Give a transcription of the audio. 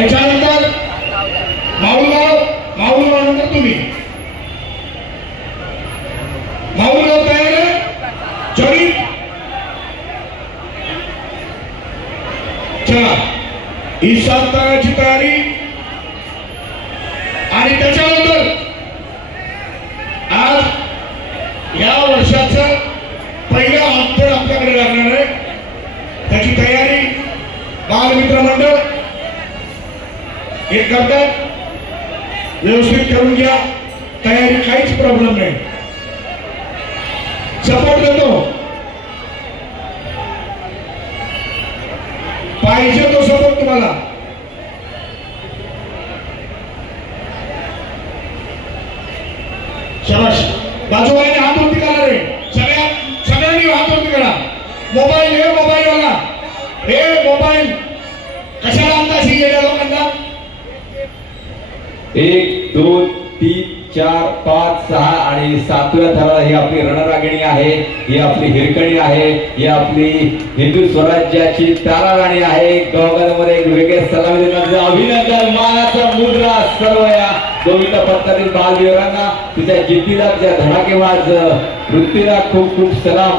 याच्यानंतर माऊलगाव नंतर तुम्ही माऊलगाव तयार आहे जडित चला ही 7 ताराची तयारी आणि त्याच्यानंतर आज या वर्षाचं पहिला अंतर आपल्याकडे लागणार आहे त्याची तयारी बालमित्र मंडळ हे करतात व्यवस्थित करून घ्या तयारी काहीच प्रॉब्लेम नाही सपोर्ट देतो पाहिजे तो सपोर्ट तुम्हाला शाबाश बाजूवाल्याने हात वरती करा रे सगळ्यांनी हात वरती करा मोबाईल वाला हे मोबाईल कशाला आणता अशी गेल्या लोकांना 1 2 3 4 5 6 आणि 7व्या थराला ही आपली रणरागिणी आहे ही आपली हिरकणी आहे ही आपली हिंदू स्वराज्याची तारा राणी आहे गॉगलमध्ये एक वेगळे सलामी देण्याचं अभिनंदन मानाचा मुद्रा सर्व या गोविंद पंतातील बालवीरांना तुझ्या जिद्दीला तुझ्या धडाकेबाज वृत्तीला खूप खूप सलाम।